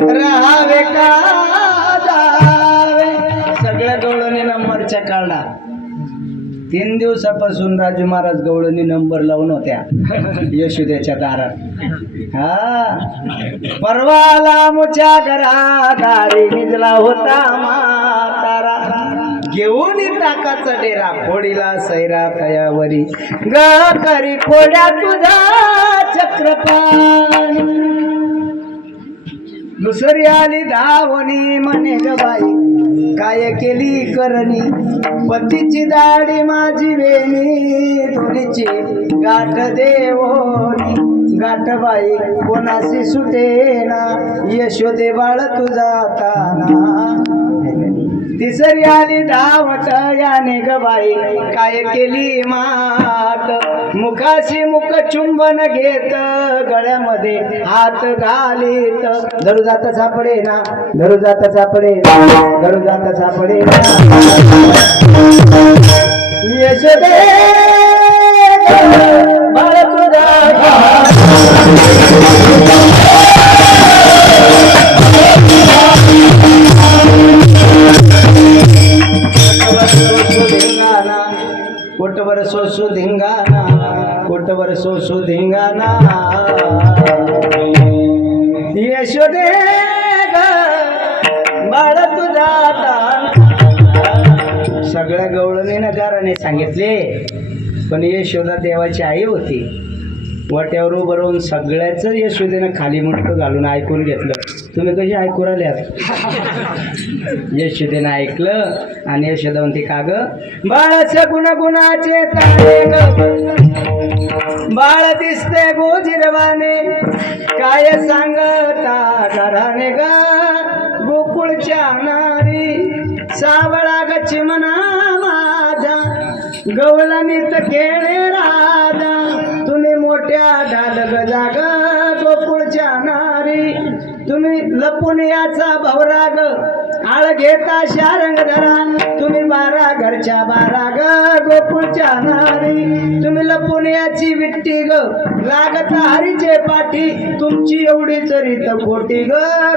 राहावे का जावे? सगळ्या गवळणी नंबरच्या काढला तीन दिवसापासून राजू महाराज गवळणी नंबर लावून होत्या. यशोद्याच्या दारात. हा. परवाला मुच्या घरा दारी निजला होता म्हातारा. घेऊन टाकाचा डेरा फोडीला सैरा तयावरी. ग करी फोड्या तुझा चक्रपाणी. दुसरी आली धावणी म्हणे ग बाई काय केली करणी? पतीची दाढी माझी वेणी दोन्हीची गाठ देवोनी. गाठ बाई कोणाशी सुटेना? यशोदे बाळ तुझा तिसरी आली धावत याने ग बाई काय केली मात? मुखाशी मुख चुंबन घेत गळ्यामध्ये हात घालीत. धरू जात सापडे ना धरू जात सापडे धरू जात सापडे यशोदे बाळ तुझा यशोदे बाळ तुझा सगळ्या गवळणीनं नकाराने सांगितले पण यशोदा देवाची आई होती. वाट्यावर उभं राहून सगळ्याच यशोदेनं खाली मुंडकं घालून ऐकून घेतलं. तुम्ही कशी ऐकू राहिल्यात? यशोदेनं ऐकलं आणि यशोदा म्हणते का ग बाळाच्या गुणागुणाचे बाळ दिसते गोजिरवाने काय सांगता घराने ग? गोकुळच्या नारी सावळा गच्ची म्हणा माझा. गवळणीत खेळे राधा याचा भवराग. आळ घेता शारंग धरा तुम्ही बारा घरच्या बारा ग गोकुळच्या नारी. तुम्ही लपून याची विट्टी ग. लागता हरीचे पाठी. तुमची एवढी चरित खोटी ग.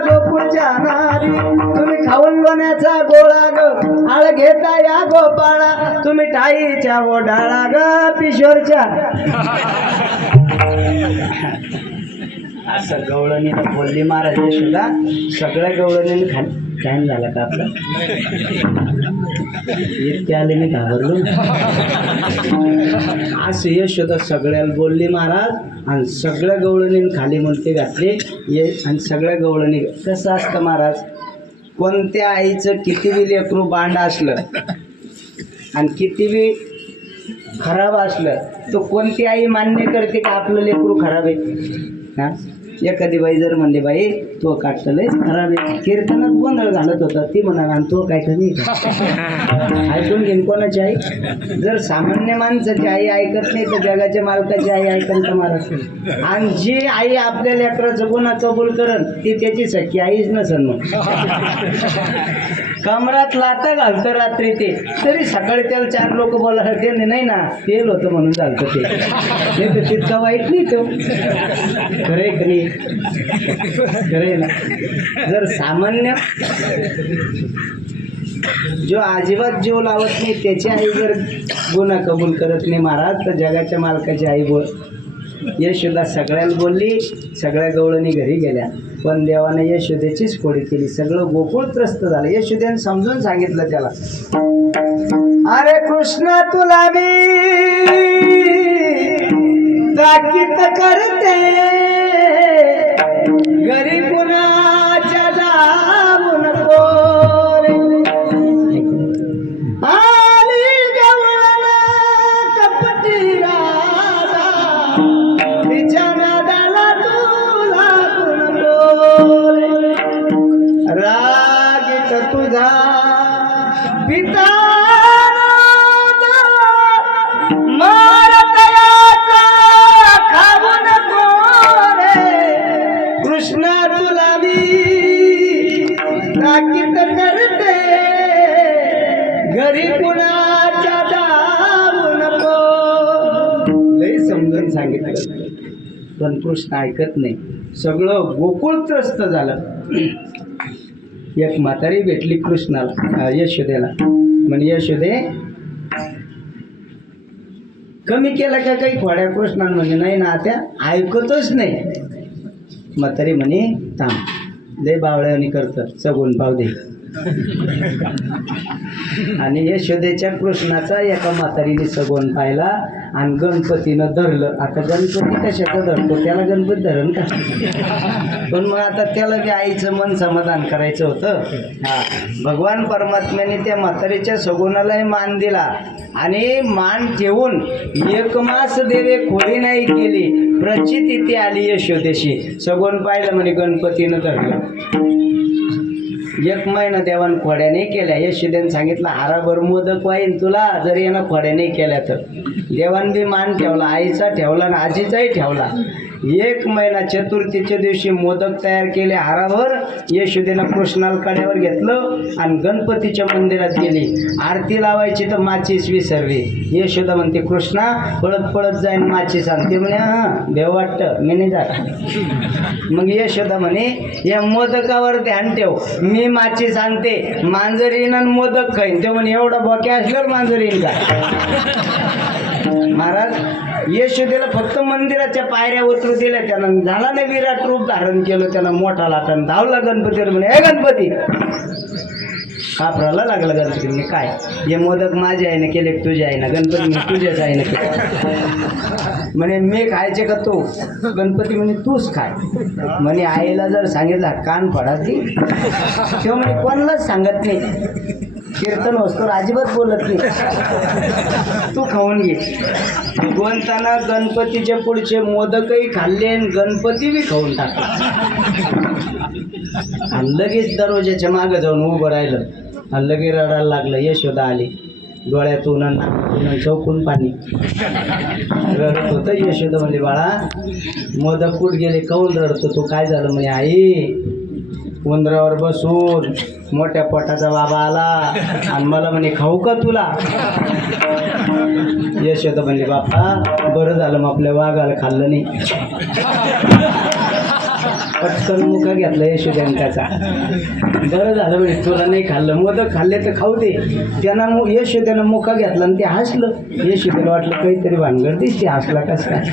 गोकुळच्या नारी. तुम्ही खाऊन लोण्याचा गोळा ग. आळ घेता या गोपाळा. तुम्ही ठाईच्या ओढाळा ग. पिशोरच्या. असं गवळणीनं बोलली महाराज सुद्धा सगळ्या गवळणीने खाली टाइम झाला का आपला? इतके आले मी घाबरलो. असं यश होतं सगळ्याला बोलली महाराज आणि सगळ्या गवळणीने खाली म्हणते घातले ये आणि सगळ्या गवळणी कसं असतं महाराज? कोणत्या आईचं किती बी लेकरू बांड असलं आणि किती बी खराब असलं तर कोणती आई मान्य करते का आपलं लेकरू खराब आहे? हा? एखादी बाई जर म्हणली बाई तो काटतं लयच खराब आहे. कीर्तनात गोंधळ घालत होता. ती म्हणाला आणि तो काय कमी ऐकून घेईन कोणाची आई. जर सामान्य माणसाची आई ऐकत नाही तर जगाच्या मालकाची आई ऐकन तर महाराज आणि जी आई आपल्या लेकराचं गुन्हा कबूल करन ती त्याची सख्खी आईच नसन मग. कमरात लाता घालतं रात्री ते. तरी सकाळी त्याला चार लोक बोलायला नाही ना तेल होतं म्हणून चालतं ते. नाही तर तितका वाईट नाही तो. खरे खरे खरे ना? जर सामान्य जो अजिबात जीव लावत नाही त्याची आई जर गुन्हा कबूल करत नाही महाराज तर जगाच्या मालकाची आई बोल. यशोदा सगळ्याला बोलली सगळ्या गवळणी घरी गेल्या. पण देवाने यशोदेचीच खोडी केली. सगळं गोकुळ त्रस्त झालं. यशोदेने समजून सांगितलं त्याला. अरे कृष्ण तुला मी ताकीद करते. गरीब कृष्ण ऐकत नाही. सगळं गोकुळ त्रस्त झालं. एक म्हातारी भेटली कृष्णाला यशोदेला. म्हणे यशोदे कमी केलं का काही खोड्या कृष्णाला म्हणजे नाही ना त्या ऐकतच नाही. म्हातारी म्हणे थांब लय बावळ्यानी करतं सगून पाव दे. आणि यशोदेच्या कृष्णाचा एका म्हातारीने सगवण पाहिला आणि गणपतीनं धरलं. आता गणपती कशाचं धरतो? त्याला गणपती धरण का? पण मग आता त्याला बी आईचं मन समाधान करायचं होतं. हा. भगवान परमात्म्याने त्या म्हातारीच्या सगुणालाही मान दिला. आणि मान ठेवून एक मास देवे खोडी नाही केली. प्रचित इथे आली यशोदेशी. सगोन पाहिलं म्हणे गणपतीनं धरलं. एक महिना देवान खोड्याने केल्या. यशोदेने सांगितलं हाराभर मोदक वाईन तुला जर यानं खोड्याने केल्या तर. देवान बी मान ठेवला आईचा ठेवला आणि आजीचाही ठेवला. एक महिना चतुर्थीच्या दिवशी मोदक तयार केले हारावर यशोदेनं कृष्णाला कड्यावर घेतलं आणि गणपतीच्या मंदिरात गेली. आरती लावायची तर माचीस विसरली. यशोदा म्हणते कृष्णा पळत पळत जाईन माचीस. आणते म्हणे हां देव वाटतं मी नाही जात मग यशोदा म्हणे या मोदकावर ध्यान ठेव. मी माची सांगते मांजर येईन आणि मोदक खाईन. ते म्हणे एवढा बोक्या असल्यावर मांजर येईन का? महाराज यशोदेला फक्त मंदिराच्या पायऱ्या उतरू दिल्या त्यानं. झाला नाही विराट रूप धारण केलं त्यानं मोठा लाटण धावला गणपतीवर म्हणे हे गणपती कापराला लागला गणपतीने काय? हे मोदक माझ्या आईनं केले तुझे आहे आईनं? गणपती म्हणे तुझ्याच आईनं केले. म्हणे मी खायचे का तू? गणपती म्हणे तूच खाय. म्हणे आईला जर सांगितला कान पडा ती तेव्हा म्हणे कोणालाच सांगत नाही. कीर्तन वस्तू अजिबात बोलत नाही. तू खाऊन घे. भगवंताना गणपतीचे पुढचे मोदकही खाल्ले आणि गणपती बी खाऊन टाकला. आणि लगेच दरवाजाच्या मागं जाऊन उभं राहिलं. आणि लगेच रडायला लागलं यशोदा आली. डोळ्यातून आणि चौकून पाणी. रडत होतं यशोदा म्हणजे बाळा मोदक कुठ गेले? काऊन रडतो तू? काय झालं म्हणे आई? उंदरावर बसून मोठ्या पोटाचा बाबा आला आणि मला म्हणे खाऊ का तुला? यशोदा म्हणले बापा बरं झालं मग आपल्या वाघाला खाल्लं नाही. पटकन मुका घेतला यशोद्याने त्याचा बरं झालं म्हणजे तुला नाही खाल्लं. मोदक खाल्ले तर खाऊ दे. त्यानं मु यशोद्यानं मुका घेतला आणि ते हसलं. यशोद्याला वाटलं काहीतरी भानगड दिसते हसला कसं काय?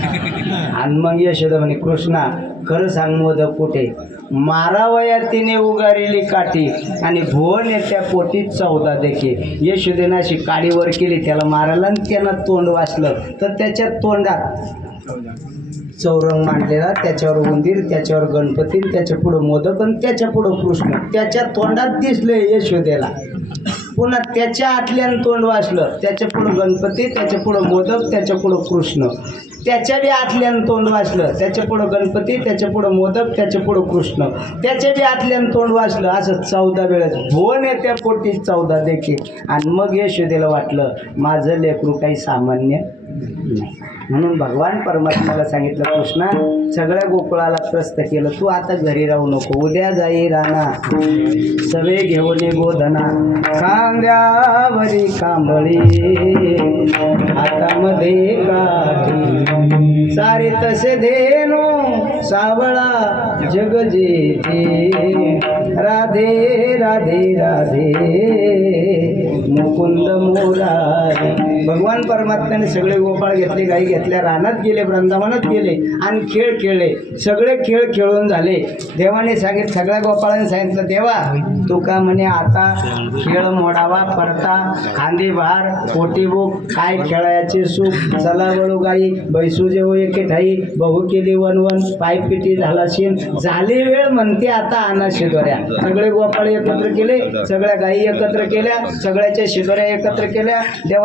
आणि मग यशोदा म्हणे कृष्णा खरं सांग मोदक कुठे? मारावया तिने उगारिली काठी आणि भुवन त्या पोटीत चौदा देखे यशोदेनं अशी काडीवर केली त्याला मारायला आणि त्यानं तोंड वाचलं. तर त्याच्या तोंडात चौरंग मांडलेला त्याच्यावर उंदीर त्याच्यावर गणपती त्याच्या पुढं मोदक आणि त्याच्या पुढं कृष्ण. त्याच्या तोंडात दिसले यशोदेला. पुन्हा त्याच्या आतल्यानं तोंड वाचलं त्याच्या पुढं गणपती त्याच्या पुढं मोदक त्याच्या पुढं कृष्ण. त्याच्या बी आतल्यानं तोंड वाचलं त्याच्या पुढं गणपती त्याच्या पुढं मोदक त्याच्या पुढं कृष्ण. त्याच्या बी आतल्यानं तोंड वाचलं असं चौदा वेळेस भुवन येत्या पोटी चौदा देखील. आणि मग यशोदेला वाटलं माझं लेकरू काही सामान्य नाही. म्हणून भगवान परमात्म्याला सांगितलं कृष्णा सगळ्या गोकुळाला त्रस्त केलं. तू आता घरी राहू नको. उद्या जाई राणा. सवे घेऊन ये गोधना. कांद्यावरी कांबळी. हातामध्ये काठी. सारे तसे धेनो. सावळा जग जेते राधे राधे राधे. मुकुंद मोरारी. भगवान परमात्म्याने सगळे गोपाळ घेतले गाई घेतल्या रानात गेले वृंदावनात गेले आणि खेळ खेळले. सगळे खेळ खेळून झाले. देवाने सांगितलं सगळ्या गोपाळाने सांगितलं देवा तू का म्हणे आता खेळ मोडावा परता खांदी भार पोटीबुक काय खेळायचे सुख? चला वळू गाई बैसू जेवू एके ठाई बहु केली वन वन पायपिटी झाला शिन झाली वेळ म्हणते आता आणा शिदोऱ्या. सगळे गोपाळ एकत्र केले सगळ्या गायी एकत्र केल्या सगळ्याच्या शिदोऱ्या एकत्र केल्या. देवाने